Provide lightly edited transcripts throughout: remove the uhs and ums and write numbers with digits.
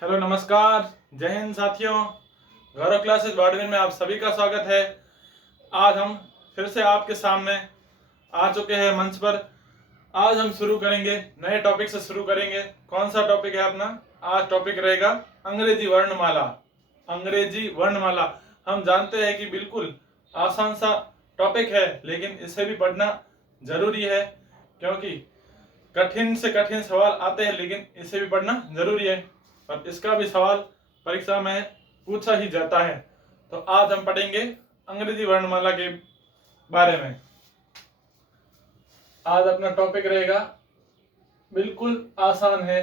Hello नमस्कार, जय हिंद साथियों। गौरव क्लासेस बाड़मेर में आप सभी का स्वागत है। आज हम फिर से आपके सामने आ चुके हैं मंच पर। आज हम शुरू करेंगे, नए टॉपिक से शुरू करेंगे। कौन सा टॉपिक है अपना? आज टॉपिक रहेगा अंग्रेजी वर्णमाला। अंग्रेजी वर्णमाला हम जानते हैं कि बिल्कुल आसान सा टॉपिक है, लेकिन इसे भी पढ़ना जरूरी है क्योंकि कठिन से कठिन सवाल आते हैं, लेकिन इसे भी पढ़ना जरूरी है और इसका भी सवाल परीक्षा में पूछा ही जाता है। तो आज हम पढ़ेंगे अंग्रेजी वर्णमाला के बारे में। आज अपना टॉपिक रहेगा, बिल्कुल आसान है,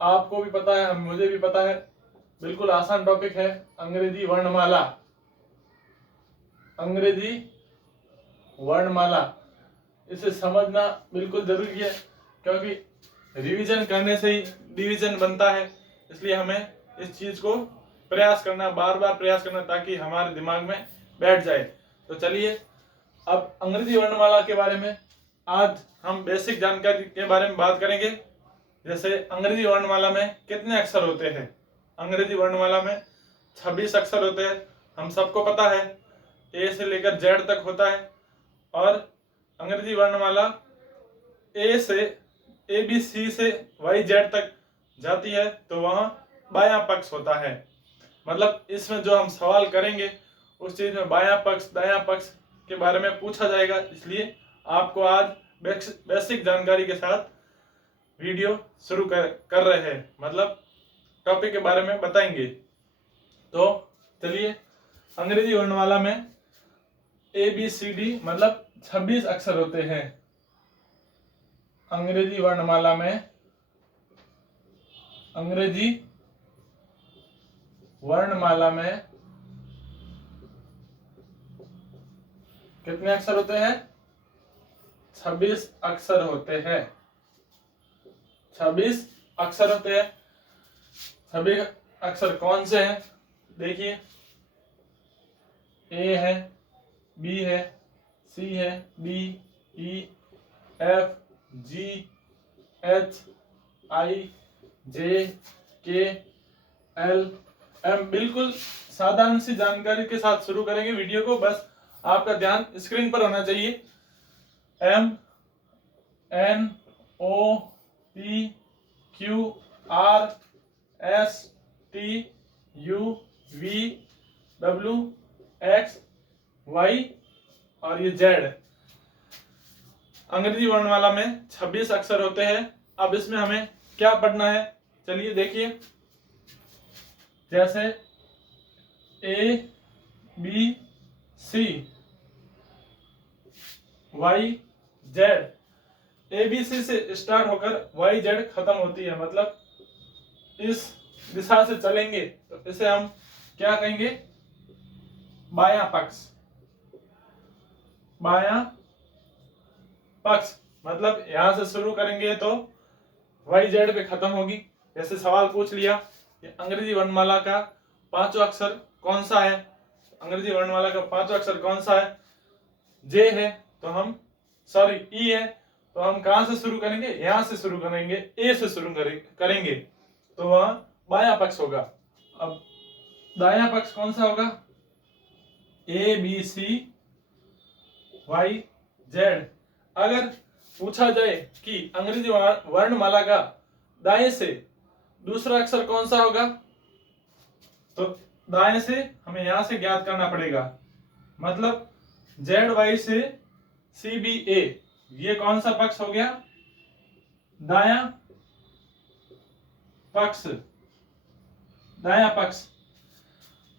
आपको भी पता है, मुझे भी पता है, बिल्कुल आसान टॉपिक है अंग्रेजी वर्णमाला। अंग्रेजी वर्णमाला इसे समझना बिल्कुल जरूरी है क्योंकि रिवीजन करने से ही डिवीजन बनता है। इसलिए हमें इस चीज को प्रयास करना, बार बार प्रयास करना, ताकि हमारे दिमाग में बैठ जाए। तो चलिए अब अंग्रेजी वर्णमाला के बारे में आज हम बेसिक जानकारी के बारे में बात करेंगे। जैसे अंग्रेजी वर्णमाला में कितने अक्षर होते हैं? अंग्रेजी वर्णमाला में 26 अक्षर होते हैं, हम सबको पता है। ए से लेकर जेड तक होता है और अंग्रेजी वर्णमाला ABC से YZ तक जाती है तो वहां बायां पक्ष होता है। मतलब इसमें जो हम सवाल करेंगे उस चीज में बायां पक्ष दायां पक्ष के बारे में पूछा जाएगा। इसलिए आपको आज बेसिक जानकारी के साथ वीडियो शुरू कर रहे हैं, मतलब टॉपिक के बारे में बताएंगे। तो चलिए, अंग्रेजी वर्णमाला में ABCD मतलब 26 अक्षर होते हैं। अंग्रेजी वर्णमाला में कितने अक्षर होते हैं? 26 अक्षर होते हैं। 26 अक्षर होते हैं। 26 अक्षर कौन से हैं? देखिए, A है, B है, C है, D, E, F, G, H, I, J, K, L, M। बिल्कुल साधारण सी जानकारी के साथ शुरू करेंगे वीडियो को। बस आपका ध्यान स्क्रीन पर होना चाहिए। M, N, O, P, Q, R, S, T, U, V, W, X, Y और ये Z। अंग्रेजी वर्णमाला में 26 अक्षर होते हैं। अब इसमें हमें क्या पढ़ना है, चलिए देखिए। जैसे A, B, C, Y, Z। ABC से स्टार्ट होकर YZ खत्म होती है, मतलब इस दिशा से चलेंगे तो इसे हम क्या कहेंगे? बायां पक्ष। बायां पक्ष मतलब यहां से शुरू करेंगे तो YZ पे खत्म होगी। जैसे सवाल पूछ लिया कि अंग्रेजी वर्णमाला का पांचवा अक्षर कौन सा है? अंग्रेजी वर्णमाला का पांचवा अक्षर कौन सा है? J है तो हम E है तो हम कहां से शुरू करेंगे? यहां से शुरू करेंगे, A से शुरू करेंगे तो वह बायां पक्ष होगा। अब दायां पक्ष कौन सा होगा? ABC YZ। अगर पूछा जाए कि अंग्रेजी वर्णमाला का दाएं से दूसरा अक्षर कौन सा होगा, तो दाएं से हमें यहां से ज्ञात करना पड़ेगा। मतलब ZY से CBA, ये कौन सा पक्ष हो गया? दायां पक्ष। दायां पक्ष।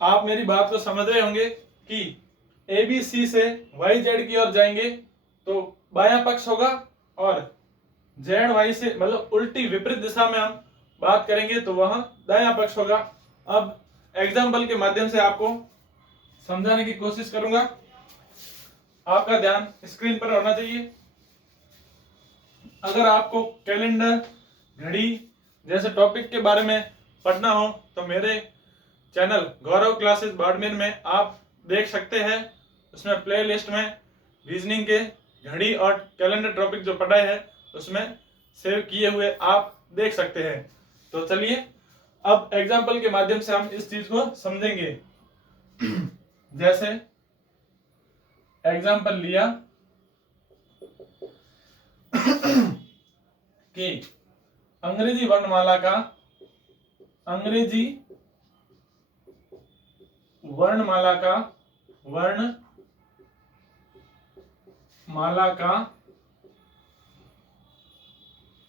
आप मेरी बात को समझ रहे होंगे कि ABC से YZ की ओर जाएंगे तो बायां पक्ष होगा और ZY से मतलब उल्टी विपरीत दिशा में हम बात करेंगे तो वह दायां पक्ष होगा। अब एग्जाम्पल के माध्यम से आपको समझाने की कोशिश करूंगा। आपका ध्यान स्क्रीन पर होना चाहिए। अगर आपको कैलेंडर, घड़ी जैसे टॉपिक के बारे में पढ़ना हो तो मेरे चैनल गौरव क्लासेस बाड़मेर में आप देख सकते हैं। उसमें प्ले लिस्ट में रीजनिंग के घड़ी और कैलेंडर टॉपिक जो पढ़ाए हैं उसमें सेव किए हुए आप देख सकते हैं। तो चलिए अब एग्जाम्पल के माध्यम से हम इस चीज को समझेंगे। जैसे एग्जाम्पल लिया कि अंग्रेजी वर्णमाला का वर्णमाला का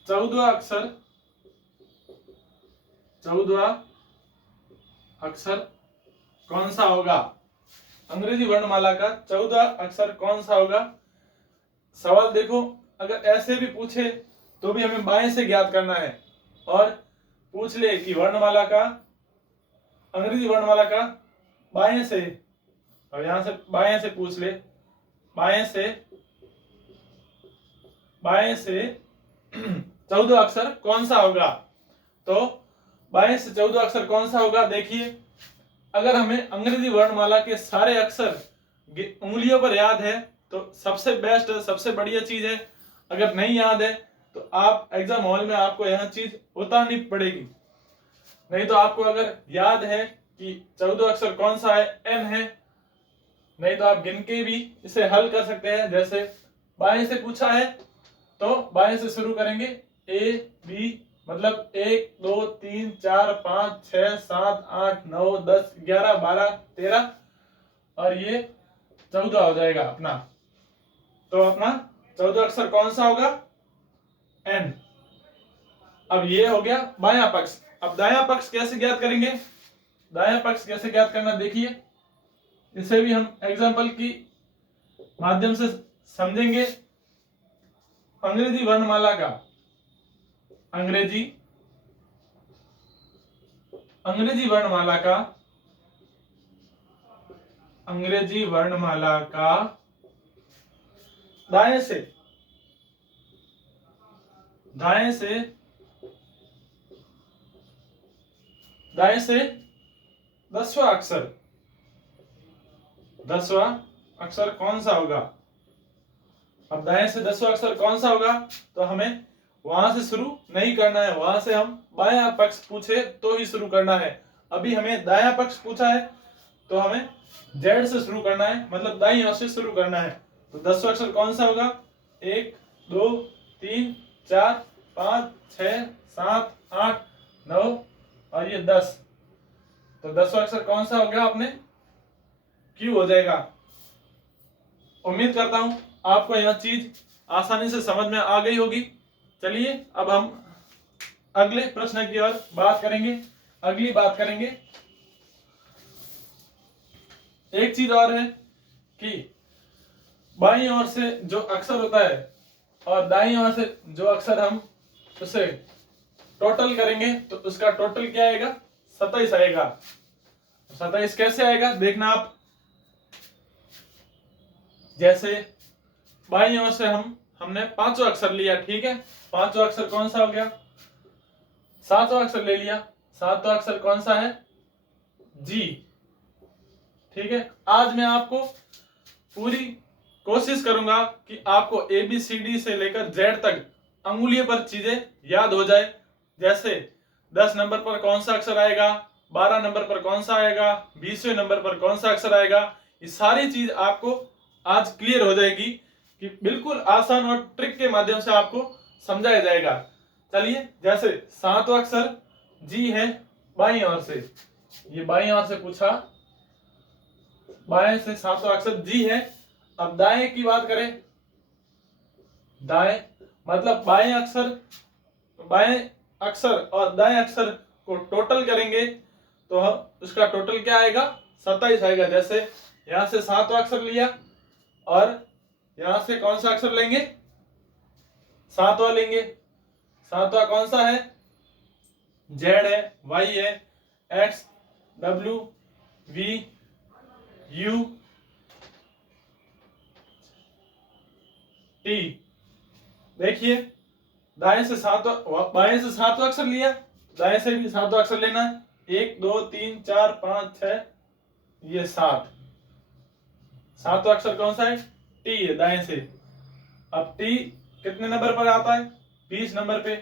14वां अक्षर कौन सा होगा? अंग्रेजी वर्णमाला का 14वां अक्षर कौन सा होगा? सवाल देखो, अगर ऐसे भी पूछे तो भी हमें बाएं से ज्ञात करना है, और पूछ ले कि अंग्रेजी वर्णमाला का बाएं से, और यहां से बाएं से पूछ ले, बाएं से 14वां अक्षर कौन सा होगा? तो बाएं से 14वां अक्षर कौन सा होगा? देखिए, अगर हमें अंग्रेजी वर्णमाला के सारे अक्षर उंगलियों पर याद है तो सबसे बेस्ट, सबसे बढ़िया चीज है। अगर नहीं याद है तो आप एग्जाम हॉल में आपको यह चीज उतारनी पड़ेगी। नहीं तो आपको अगर याद है कि 14वां अक्षर कौन सा है, एन है, नहीं तो आप गिन के भी इसे हल कर सकते हैं। जैसे बाएं से पूछा है तो बाएं से शुरू करेंगे, ए बी, मतलब 1 2 3 4 5 6 7 8 9 10 11 12 13, और ये 14 हो जाएगा अपना। तो अपना 14वां अक्षर कौन सा होगा? एन। अब ये हो गया बायां पक्ष। अब दायां पक्ष कैसे ज्ञात करेंगे? दायां पक्ष कैसे ज्ञात करना, देखिए, इसे भी हम एग्जाम्पल की माध्यम से समझेंगे। अंग्रेजी वर्णमाला का दाएं से 10वां अक्षर कौन सा होगा? अब दाएं से 10वां अक्षर कौन सा होगा? तो हमें वहां से शुरू नहीं करना है, वहां से हम बायां पक्ष पूछे तो ही शुरू करना है। अभी हमें दायां पक्ष पूछा है तो हमें जेड से शुरू करना है, मतलब दाईं ओर से शुरू करना है। तो 10वां अक्षर कौन सा होगा? 1 2 3 4 5 6 7 8 9 और ये 10। तो 10वां अक्षर कौन सा हो गया अपने? क्यू हो जाएगा। उम्मीद करता हूं आपको यह चीज आसानी से समझ में आ गई होगी। चलिए अब हम अगले प्रश्न की ओर बात करेंगे। अगली बात करेंगे, एक चीज और है कि बाईं ओर से जो अक्षर होता है और दाईं ओर से जो अक्षर हम उसे टोटल करेंगे तो उसका टोटल क्या आएगा? 27 आएगा। 27 कैसे आएगा देखना आप। जैसे बाईं ओर से हमने 5वां अक्षर लिया, ठीक है। 5वां अक्षर कौन सा हो गया? 7वां अक्षर ले लिया। 7वां अक्षर कौन सा है? जी, ठीक है। आज मैं आपको पूरी कोशिश करूंगा कि आपको ABCD से लेकर Z तक अंगुलियों पर चीजें याद हो जाए। जैसे 10 नंबर पर कौन सा अक्षर आएगा, 12 नंबर पर कौन सा आएगा, 20वें नंबर पर कौन सा अक्षर आएगा, ये सारी चीज आपको आज क्लियर हो जाएगी कि बिल्कुल आसान और ट्रिक के माध्यम से आपको समझाया जाएगा। चलिए, जैसे 7वां अक्षर जी है बाईं ओर से, ये बाईं ओर से पूछा, बाएं से 7वां अक्षर जी है। अब दाएं की बात करें, दाएं मतलब बाएं अक्षर और दाएं अक्षर को टोटल करेंगे तो उसका टोटल क्या आएगा? 27 आएगा। जैसे यहां से 7वां अक्षर लिया और यहां से कौन सा अक्षर लेंगे? 7वां लेंगे। 7वां कौन सा है? जेड है, वाई है, X, W, V, U, T. देखिए, बाएं से 7वां अक्षर लिया, दाएं से भी 7वां अक्षर लेना है। 1 2 3 4 5 6, ये 7। 7वां अक्षर कौन सा है? टी है दाएं से। अब टी कितने नंबर पर आता है? 20 नंबर पे।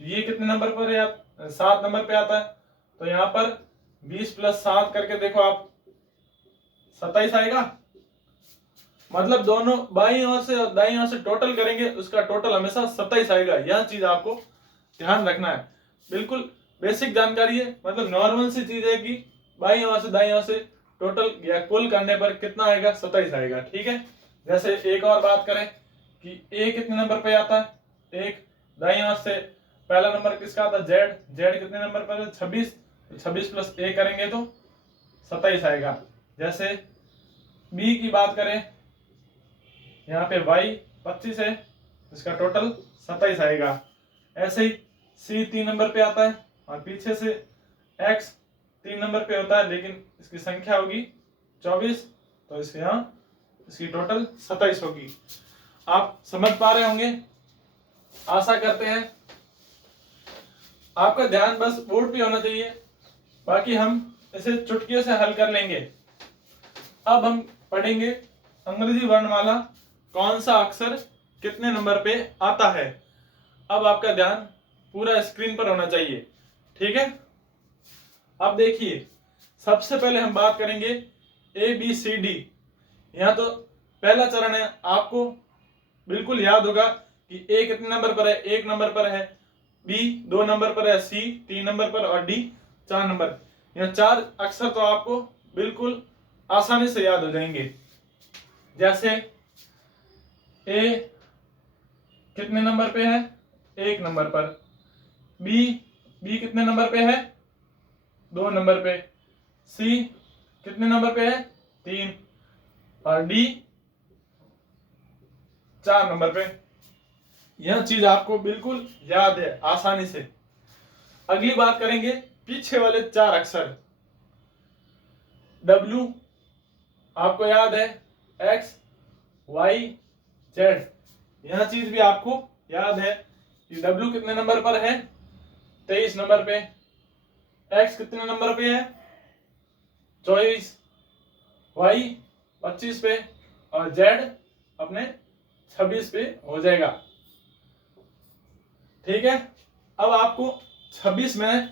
ये कितने नंबर पर है? 7 नंबर पे आता है। तो यहाँ पर 20 + 7 करके देखो आप, 27 आएगा। मतलब दोनों बाईं ओर से और दाईं ओर से टोटल करेंगे, उसका टोटल हमेशा 27 आएगा। यह चीज आपको ध्यान रखना है। बिल्कुल बेसिक जानकारी है, मतलब नॉर्मल सी चीज है कि बाईं ओर से दाईं ओर से टोटल या कुल करने पर कितना आएगा? 27 आएगा। ठीक है। जैसे एक और बात करें कि ए कितने नंबर पे आता है? एक दाईं ओर से पहला नंबर किसका आता है? जेड। जेड कितने नंबर पर है? 26। 26 + a करेंगे तो 27 आएगा। जैसे बी की बात करें, यहाँ पे y 25 है, इसका टोटल 27 आएगा। ऐसे ही c 3 नंबर पे आता है और पीछे से x 3 नंबर पे होता है, लेकिन इसकी संख्या होगी 24, तो इसके यहाँ इसकी टोटल 27 होगी। आप समझ पा रहे होंगे, आशा करते हैं। आपका ध्यान बस बोर्ड पे होना चाहिए, बाकी हम इसे चुटकियों से हल कर लेंगे। अब हम पढ़ेंगे अंग्रेजी वर्णमाला, कौन सा अक्षर कितने नंबर पे आता है। अब आपका ध्यान पूरा स्क्रीन पर होना चाहिए। ठीक है। अब देखिए, सबसे पहले हम बात करेंगे ABCD। यहाँ तो पहला चरण है, आपको बिल्कुल याद होगा कि A कितने नंबर पर है? 1 नंबर पर है, B 2 नंबर पर है, C 3 नंबर पर और D 4 नंबर। यह 4 अक्षर तो आपको बिल्कुल आसानी से याद हो जाएंगे। जैसे A कितने नंबर पे है? 1 नंबर पर। B कितने नंबर पे है? 2 नंबर पे। C कितने नंबर पे है? 3। और D 4 नंबर पे। यह चीज आपको बिल्कुल याद है आसानी से। अगली बात करेंगे पीछे वाले 4 अक्षर। W आपको याद है, X Y Z। यह चीज भी आपको याद है कि W कितने नंबर पर है? 23 नंबर पे। X कितने नंबर पे है? 24। Y 25 पे और Z अपने 26 पे हो जाएगा। ठीक है। अब आपको 26 में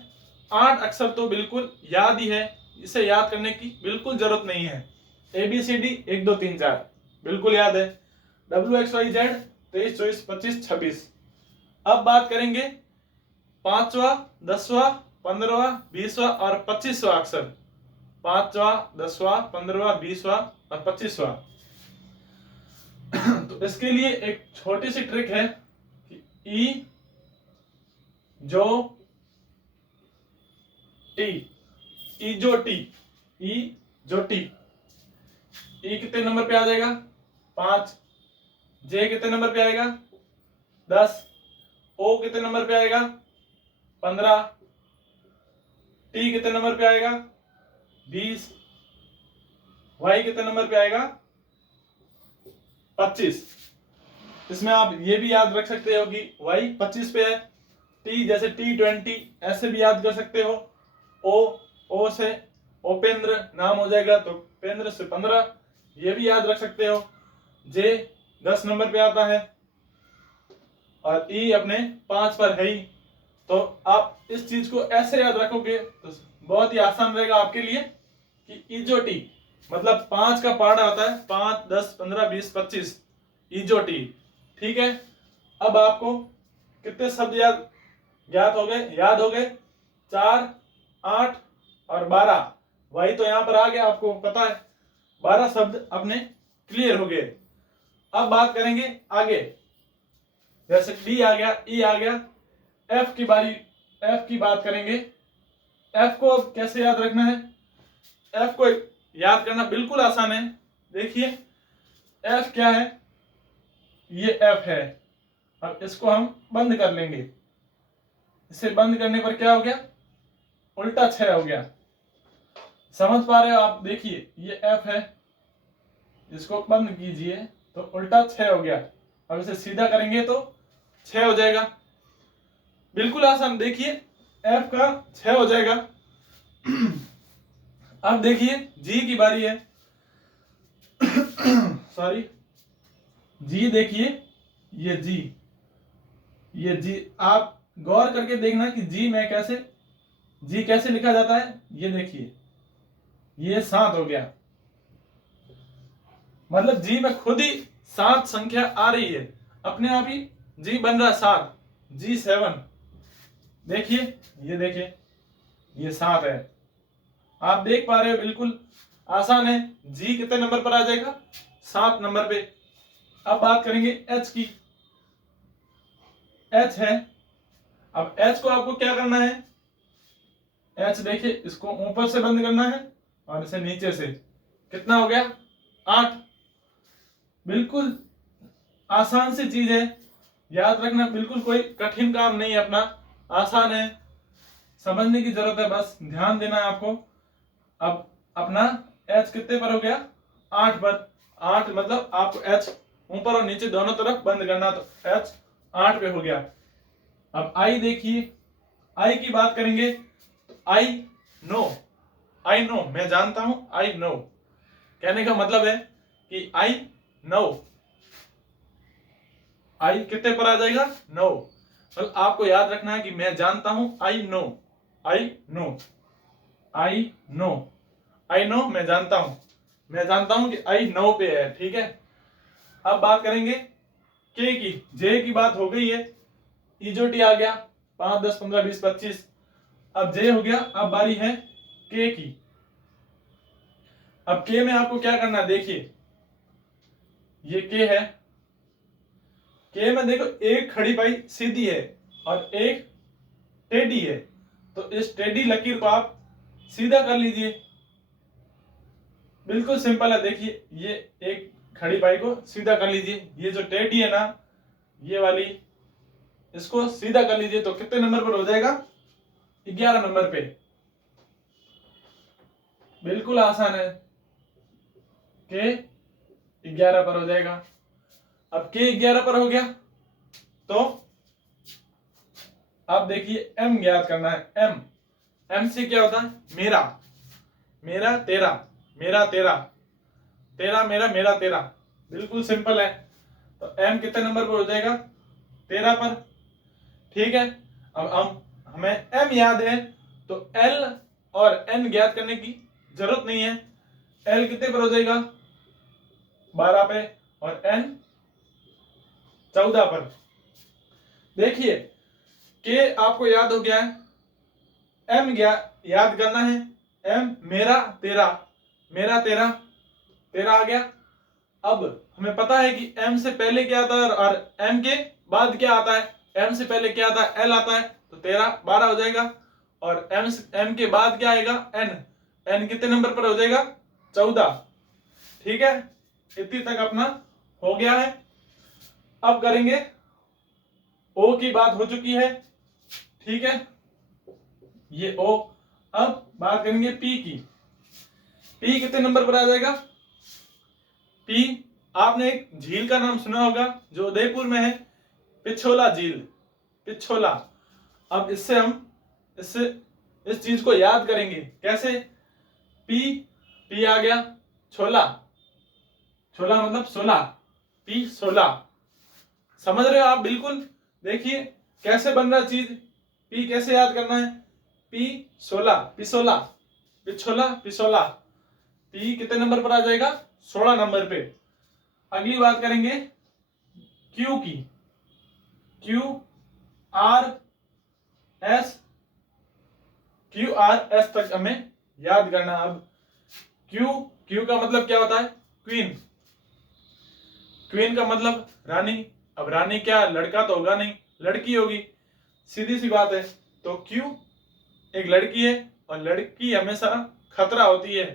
8 अक्षर तो बिल्कुल याद ही है, इसे याद करने की बिल्कुल जरूरत नहीं है। ABCD 1 2 3 4 बिल्कुल याद है। WXYZ 23 24 25 26। अब बात करेंगे 5वां 10वां 15वां 20वां और 25वां अक्षर। 5वां 10वां 15वां 20वां और 25वां। तो इसके लिए एक छोटी सी ट्रिक है कि ई जो टी, ई जो टी, ई जो टी, ई कितने नंबर पे आ जाएगा? 5। जे कितने नंबर पे आएगा? 10। ओ कितने नंबर पे आएगा? 15। टी कितने नंबर पे आएगा? 20। वाई कितने नंबर पे आएगा? 25। इसमें आप ये भी याद रख सकते हो कि वाई 25 पे है। टी जैसे T20 ऐसे भी याद कर सकते हो। ओ से उपेंद्र नाम हो जाएगा, तो उपेंद्र से 15 ये भी याद रख सकते हो। जे 10 नंबर पे आता है और ई अपने 5 पर है ही। तो आप इस चीज को ऐसे याद रखोगे तो बहुत ही आसान रहेगा आपके लिए कि इजोटी मतलब 5 का पार्ट आता है, 5 10 15 20 25 इजोटी। ठीक है। अब आपको कितने शब्द याद हो गए? 4 8 और 12। वही तो यहां पर आ गया, आपको पता है 12 शब्द अपने क्लियर हो गए। अब बात करेंगे आगे, जैसे डी आ गया, ई आ गया, एफ की बारी। एफ की बात करेंगे। एफ को कैसे याद रखना है? एफ को याद करना बिल्कुल आसान है। देखिए एफ क्या है? ये एफ है। अब इसको हम बंद कर लेंगे। इसे बंद करने पर क्या हो गया? उल्टा 6 हो गया। समझ पा रहे हो आप? देखिए ये एफ है, इसको बंद कीजिए तो उल्टा 6 हो गया। अब इसे सीधा करेंगे तो 6 हो जाएगा। बिल्कुल आसान। देखिए एफ का 6 हो जाएगा। अब देखिए जी की बारी है। सॉरी, जी देखिए, ये जी आप गौर करके देखना कि जी कैसे लिखा जाता है। ये देखिए, ये 7 हो गया, मतलब जी में खुद ही 7 संख्या आ रही है, अपने आप ही जी बन रहा 7, G7। देखिए, ये देखिए, ये 7 है। आप देख पा रहे हो, बिल्कुल आसान है। जी कितने नंबर पर आ जाएगा? 7 नंबर पे। अब बात करेंगे एच की। एच है, अब एच को आपको क्या करना है? एच देखिए, इसको ऊपर से बंद करना है और इसे नीचे से। कितना हो गया? 8। बिल्कुल आसान सी चीज है, याद रखना, बिल्कुल कोई कठिन काम नहीं है अपना, आसान है, समझने की जरूरत है, बस ध्यान देना है आपको। अब अपना एच कितने पर हो गया? 8 पर। 8 मतलब आपको एच ऊपर और नीचे दोनों तरफ बंद करना, तो एच 8 पे हो गया। अब आई देखिए, आई की बात करेंगे तो आई नो, मैं जानता हूं, आई नो। कहने का मतलब है कि आई नो, आई कितने पर आ जाएगा? 9। तो आपको याद रखना है कि मैं जानता हूं, I know, I know, I know, I know, मैं जानता हूं कि आई 9 पे है, ठीक है। अब बात करेंगे के की। जे की बात हो गई है, इजोटी आ गया, 5 10 15 20 25। अब जे हो गया, अब बारी है के की। अब के में आपको क्या करना है? देखिए, ये के है, के में देखो एक खड़ी पाई सीधी है और एक टेढ़ी है, तो इस टेढ़ी लकीर को आप सीधा कर लीजिए। बिल्कुल सिंपल है। देखिए, ये एक खड़ी पाई को सीधा कर लीजिए, ये जो टेढ़ी है ना, ये वाली, इसको सीधा कर लीजिए, तो कितने नंबर पर हो जाएगा? 11 नंबर पे। बिल्कुल आसान है, के 11 पर हो जाएगा। अब के 11 पर हो गया, तो अब देखिए एम ज्ञात करना है। एम से क्या होता है? मेरा, मेरा तेरा, मेरा तेरा, तेरा मेरा, मेरा तेरा। बिल्कुल सिंपल है। तो एम कितने नंबर पर हो जाएगा? 13 पर, ठीक है। अब हम हमें एम याद है, तो एल और एन ज्ञात करने की जरूरत नहीं है। एल कितने पर हो जाएगा? 12 पे, और एन 14 पर। देखिए, के आपको याद हो गया है, एम याद करना है। एम मेरा तेरा, मेरा तेरा, तेरा आ गया। अब हमें पता है कि एम से पहले क्या आता है और एम के बाद क्या आता है। एम से पहले क्या आता है? एल आता है, तो 13 12 हो जाएगा। और एम के बाद क्या आएगा? एन, एन कितने नंबर पर हो जाएगा? 14, ठीक है। इतनी तक अपना हो गया है। अब करेंगे, ओ की बात हो चुकी है, ठीक है, ये ओ। अब बात करेंगे पी की। पी कितने नंबर पर आ जाएगा? पी, आपने एक झील का नाम सुना होगा जो उदयपुर में है, पिछोला झील, पिछोला। अब इससे इस चीज को याद करेंगे कैसे? पी आ गया, छोला, छोला मतलब 16, पी 16। समझ रहे हो आप? बिल्कुल देखिए कैसे बन रहा चीज। पी कैसे याद करना है? पी 16, पिसोला, पिछोला, पिसोला। पी कितने नंबर पर आ जाएगा? 16 नंबर पे। अगली बात करेंगे क्यू की। Q R S, Q R S तक हमें याद करना। अब क्यू का मतलब क्या होता है? क्वीन, क्वीन का मतलब रानी। अब रानी क्या, लड़का तो होगा नहीं, लड़की होगी, सीधी सी बात है। तो क्यू एक लड़की है, और लड़की हमेशा खतरा होती है,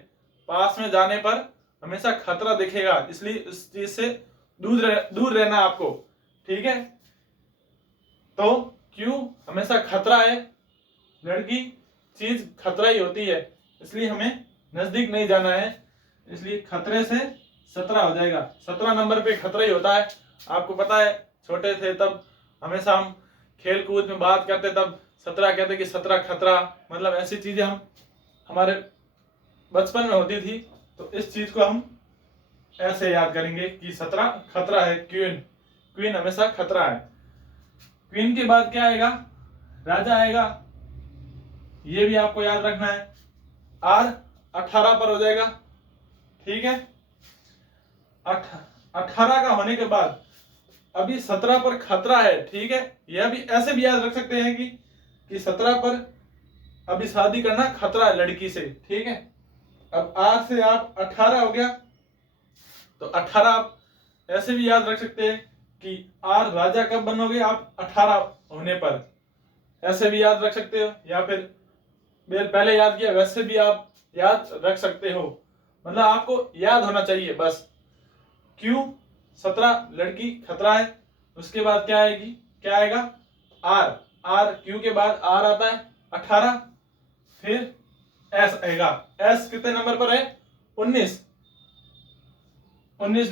पास में जाने पर हमेशा खतरा दिखेगा, इसलिए इस चीज से दूर रहना आपको, ठीक है। तो क्यू हमेशा खतरा है, लड़की चीज खतरा ही होती है, इसलिए हमें नजदीक नहीं जाना है। इसलिए खतरे से 17 हो जाएगा। 17 नंबर पे खतरा ही होता है। आपको पता है, छोटे थे तब हमेशा हम खेल कूद में बात करते, तब 17 कहते कि 17 खतरा, मतलब ऐसी चीजें हम हमारे बचपन में होती थी। तो इस चीज को हम ऐसे याद करेंगे कि 17 खतरा है, क्वीन, क्वीन हमेशा खतरा है। क्वीन के बाद क्या आएगा? राजा आएगा, ये भी आपको याद रखना है। आर 18 पर हो जाएगा, ठीक है। 18 का होने के बाद अभी 17 पर खतरा है, ठीक है। यह भी ऐसे भी याद रख सकते हैं कि 17 पर अभी शादी करना खतरा है लड़की से, ठीक है। अब आर से आप 18 हो गया, तो 18 आप ऐसे भी याद रख सकते हैं कि आर राजा कब बनोगे आप 18 होने पर, ऐसे भी याद रख सकते हो, या फिर पहले याद किया वैसे भी आप याद रख सकते हो। मतलब आपको याद होना चाहिए बस। क्यों 17 लड़की खतरा है, उसके बाद क्या आएगी, क्या आएगा, आर। आर क्यू के बाद आर आता है 18, फिर एस आएगा। एस कितने नंबर पर है, 19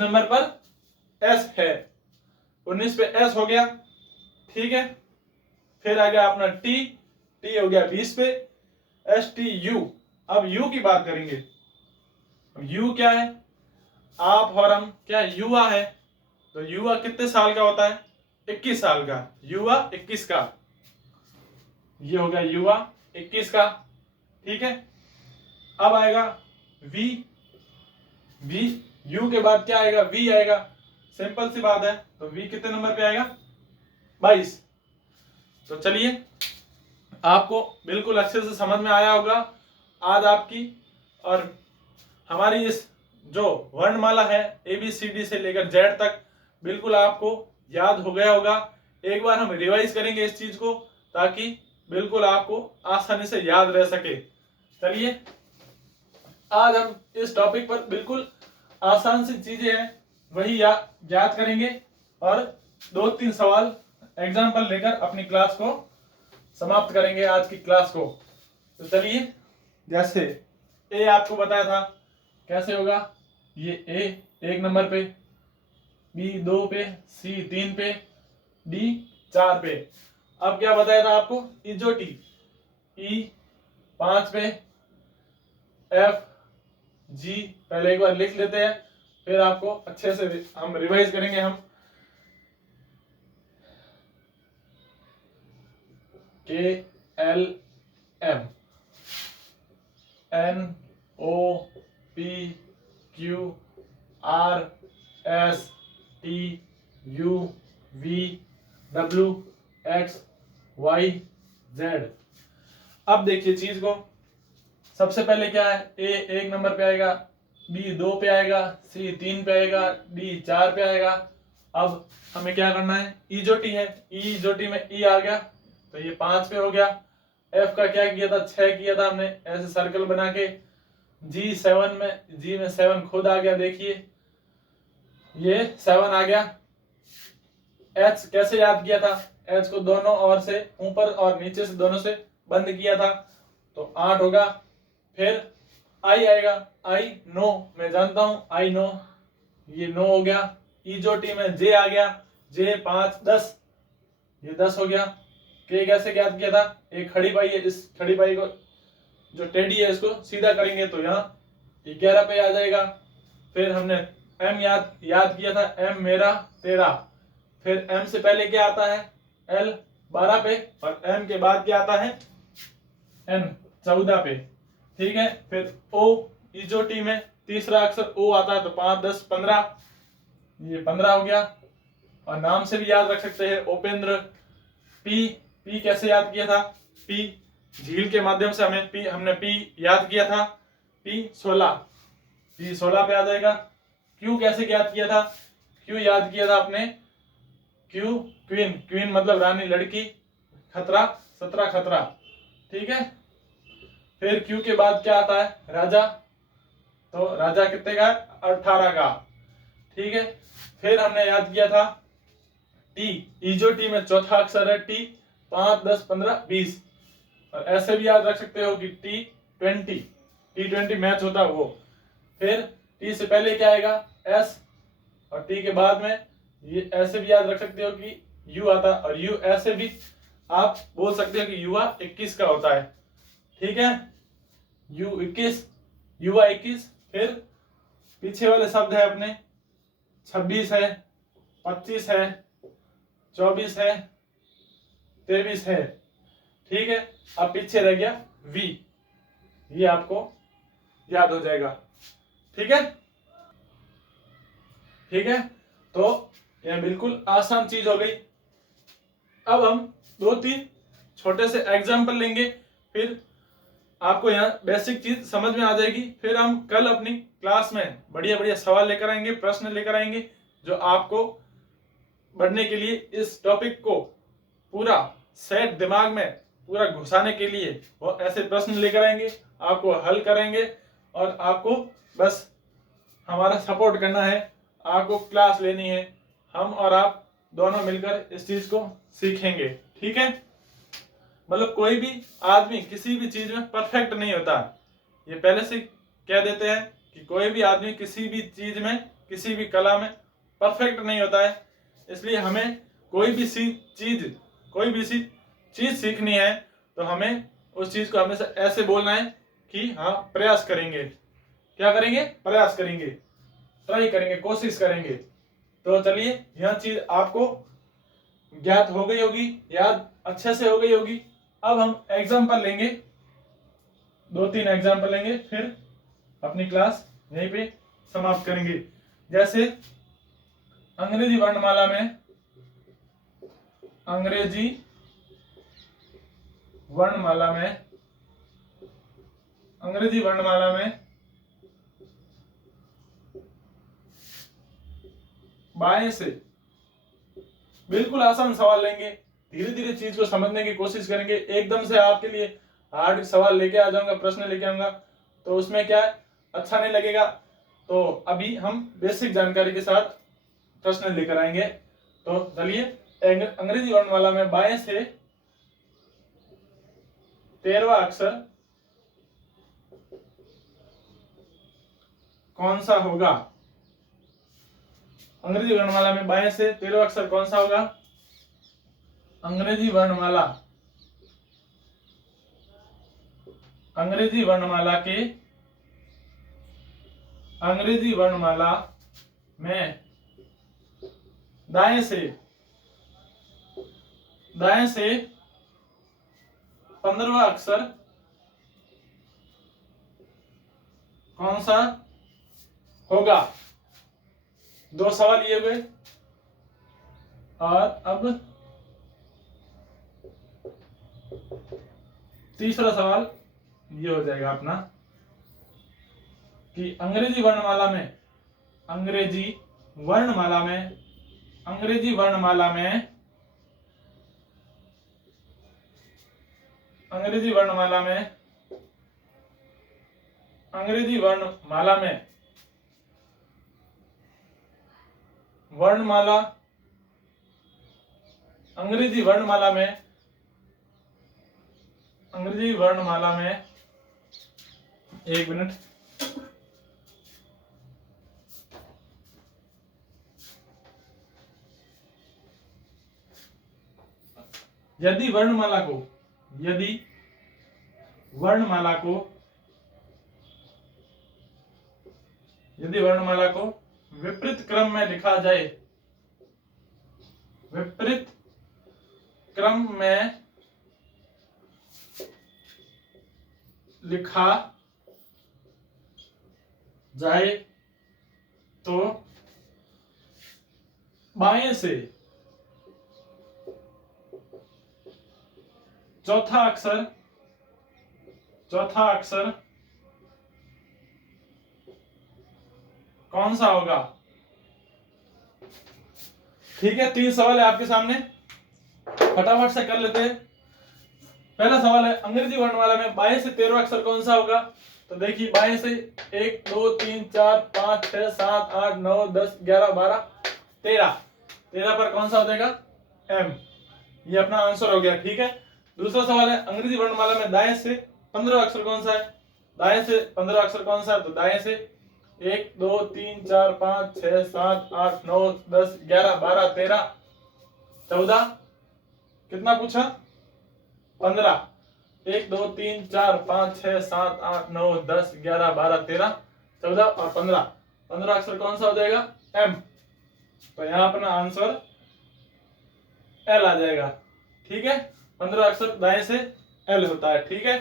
नंबर पर एस है, 19 पे एस हो गया, ठीक है। फिर आ गया अपना टी, टी हो गया 20 पे, एस टी यू। अब यू की बात करेंगे। यू क्या है, आप और हम क्या युवा है, तो युवा कितने साल का होता है, 21 साल का, युवा 21 का, ये हो गया युवा 21 का, ठीक है। अब आएगा वी, वी यू के बाद क्या आएगा, वी आएगा, सिंपल सी बात है। तो वी कितने नंबर पे आएगा, 22। तो चलिए, आपको बिल्कुल अच्छे से समझ में आया होगा आज आपकी और हमारी इस जो वर्णमाला है ABCD से लेकर Z तक बिल्कुल आपको याद हो गया होगा। एक बार हम रिवाइज करेंगे इस चीज को ताकि बिल्कुल आपको आसानी से याद रह सके। चलिए, आज हम इस टॉपिक पर बिल्कुल आसान सी चीजें हैं वही याद करेंगे और 2-3 सवाल एग्जाम्पल लेकर अपनी क्लास को समाप्त करेंगे, आज की क्लास को। तो चलिए, जैसे ए आपको बताया था कैसे होगा, ये ए 1 नंबर पे, बी 2 पे, सी 3 पे, डी 4 पे। अब क्या बताया था आपको, इजोटी, ई 5 पे, एफ जी पहले एक बार लिख लेते हैं, फिर आपको अच्छे से हम रिवाइज करेंगे। हम K L M, N O P Q R S T U V W X Y Z. अब देखिए चीज को, सबसे पहले क्या है, ए 1 नंबर पे आएगा, बी 2 पे आएगा, सी 3 पे आएगा, डी 4 पे आएगा। अब हमें क्या करना है, ई जो टी है, ई जो टी में ई आ गया तो ये 5 पे हो गया। एफ का क्या किया था, 6 किया था हमने ऐसे सर्कल बना के। जी 7 में, जी में 7 खुद आ गया, देखिए ये 7 आ गया। एच कैसे याद किया था, एच को दोनों ओर से, ऊपर और नीचे से दोनों से बंद किया था तो 8 होगा। फिर आई आएगा, आई नो, मैं जानता हूं आई नो, ये 9 हो गया। ई जो टी में जे आ गया, जे 5 10, ये 10 हो गया। के कैसे याद किया था, एक खड़ी पाई है, इस खड़ी पाई को जो टेढ़ी है इसको सीधा करेंगे तो यहाँ 11 पे आ जाएगा। फिर हमने एम याद किया था, एम मेरा तेरा। फिर एम से पहले क्या आता है, एल 12 पे, और एम के बाद क्या आता है, एन 14 पे, ठीक है। फिर ओ जो टी में तीसरा अक्षर ओ आता है तो 5 10 15, ये 15 हो गया। और नाम से भी याद रख सकते हैं, उपेंद्र। पी, पी कैसे याद किया था, पी झील के माध्यम से हमने पी याद किया था, पी 16, पी 16 पे आ जाएगा। क्यू कैसे याद किया था, क्यू याद किया था आपने, क्यू क्वीन, क्वीन मतलब रानी लड़की, खतरा 17 खतरा, ठीक है। फिर क्यू के बाद क्या आता है, राजा, तो राजा कितने का, 18 का, ठीक है। फिर हमने याद किया था टी, ईजो टी में चौथा अक्षर है टी, 5 10 15 20। और ऐसे भी याद रख सकते हो कि T20 मैच होता है वो। फिर टी से पहले क्या आएगा, एस, और टी के बाद में ये ऐसे भी याद रख सकते हो कि यू आता है, और यू ऐसे भी आप बोल सकते हो कि युवा 21 का होता है, ठीक है। यू 21, युवा 21। फिर पीछे वाले शब्द है अपने 26 है, 25 है, 24 है, 23 है। ठीक है। अब पीछे रह गया v, ये आपको याद हो जाएगा। ठीक है, ठीक है। तो यह बिल्कुल आसान चीज हो गई। अब हम 2-3 छोटे से एग्जाम्पल लेंगे, फिर आपको यहाँ बेसिक चीज समझ में आ जाएगी। फिर हम कल अपनी क्लास में बढ़िया बढ़िया सवाल लेकर आएंगे, प्रश्न लेकर आएंगे, जो आपको बढ़ने के लिए इस टॉपिक को पूरा सेट दिमाग में पूरा घुसाने के लिए वो ऐसे प्रश्न लेकर आएंगे, आपको हल करेंगे और आपको बस हमारा सपोर्ट करना है, आपको क्लास लेनी है। हम और आप दोनों मिलकर इस चीज को सीखेंगे। ठीक है, मतलब कोई भी आदमी किसी भी चीज में परफेक्ट नहीं होता, ये पहले से कह देते हैं कि कोई भी आदमी किसी भी चीज में, किसी भी कला में परफेक्ट नहीं होता है। इसलिए हमें कोई भी चीज सीखनी है तो हमें उस चीज को हमेशा ऐसे बोलना है कि हाँ प्रयास करेंगे। क्या करेंगे? प्रयास करेंगे, ट्राई करेंगे, कोशिश करेंगे। तो चलिए, यह चीज आपको ज्ञात हो गई होगी, याद अच्छे से हो गई होगी। अब हम एग्जाम्पल लेंगे, 2-3 एग्जाम्पल लेंगे, फिर अपनी क्लास यहीं पे समाप्त करेंगे। जैसे अंग्रेजी वर्णमाला में, अंग्रेजी वर्णमाला में, अंग्रेजी वर्णमाला में बाएं से, बिल्कुल आसान सवाल लेंगे, धीरे धीरे चीज को समझने की कोशिश करेंगे। एकदम से आपके लिए हार्ड सवाल लेके आ जाऊंगा, प्रश्न लेके आऊंगा, तो उसमें क्या है, अच्छा नहीं लगेगा। तो अभी हम बेसिक जानकारी के साथ प्रश्न लेकर आएंगे। तो चलिए, अंग्रेजी वर्णमाला में बाएं से 13वां अक्षर कौन सा होगा? अंग्रेजी वर्णमाला में बाएं से 13वां अक्षर कौन सा होगा? अंग्रेजी वर्णमाला, अंग्रेजी वर्णमाला के, अंग्रेजी वर्णमाला में दाएं से 15वां अक्षर कौन सा होगा? 2 सवाल ये हुए, और अब तीसरा सवाल ये हो जाएगा अपना कि अंग्रेजी वर्णमाला में, अंग्रेजी वर्णमाला में, अंग्रेजी वर्णमाला में, अंग्रेजी वर्णमाला में, अंग्रेजी वर्णमाला में वर्णमाला, अंग्रेजी वर्णमाला में, अंग्रेजी वर्णमाला में, एक मिनट, यदि वर्णमाला को, यदि वर्णमाला को, यदि वर्णमाला को विपरीत क्रम में लिखा जाए, विपरीत क्रम में लिखा जाए तो बाएं से चौथा अक्षर कौन सा होगा? ठीक है, 3 सवाल है आपके सामने, फटाफट से कर लेते हैं। पहला सवाल है, अंग्रेजी वर्णमाला में बाएं से 13वां अक्षर कौन सा होगा? तो देखिए, बाएं से 1 2 3 4 5 6 7 8 9 10 11 12 13, 13 पर कौन सा हो जाएगा? एम। ये अपना आंसर हो गया। ठीक है, दूसरा सवाल है, अंग्रेजी वर्णमाला में दाएं से 15वां अक्षर कौन सा है? दाएं से 15वां अक्षर कौन सा है? तो दाएं से 1 2 3 4 5 6 7 8 9 10 11 12 13 14, कितना पूछा? 15। 1 2 3 4 5 6 7 8 9 10 11 12 13 14 और 15, 15 अक्षर कौन सा हो जाएगा? एम। तो यहाँ अपना आंसर एल आ जाएगा। ठीक है, 15 अक्षर दाएं से एल होता है। ठीक है,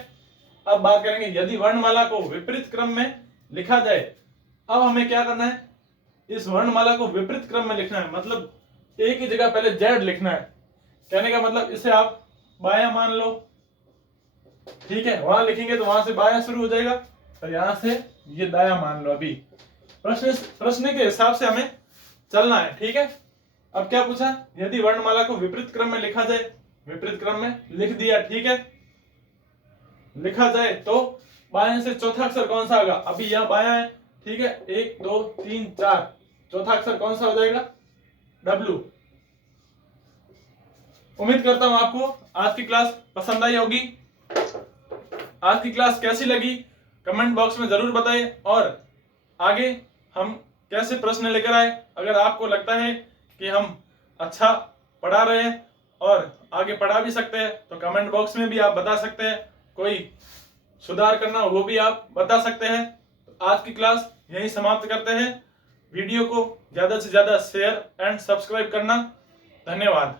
अब बात करेंगे यदि वर्णमाला को विपरीत क्रम में लिखा जाए। अब हमें क्या करना है, इस वर्णमाला को विपरीत क्रम में लिखना है, मतलब एक ही जगह पहले जेड लिखना है। कहने का मतलब इसे आप बायां मान लो, ठीक है, वहां लिखेंगे तो वहां से बायां शुरू हो जाएगा, और यहां से ये दायां मान लो। अभी प्रश्न के हिसाब से हमें चलना है। ठीक है, अब क्या पूछा, यदि वर्णमाला को विपरीत क्रम में लिखा जाए, विपरीत क्रम में लिख दिया। ठीक है, लिखा जाए तो बाएं से चौथा अक्षर कौन सा होगा, अभी यह बायां है। ठीक है, 1 2 3 4, चौथा अक्षर कौन सा हो जाएगा, डब्लू। उम्मीद करता हूं आपको आज की क्लास पसंद आई होगी। आज की क्लास कैसी लगी कमेंट बॉक्स में जरूर बताइए, और आगे हम कैसे प्रश्न लेकर आए। अगर आपको लगता है कि हम अच्छा पढ़ा रहे हैं और आगे पढ़ा भी सकते हैं तो कमेंट बॉक्स में भी आप बता सकते हैं, कोई सुधार करना वो भी आप बता सकते हैं। तो आज की क्लास यहीं समाप्त करते हैं। वीडियो को ज्यादा से ज्यादा शेयर एंड सब्सक्राइब करना। धन्यवाद।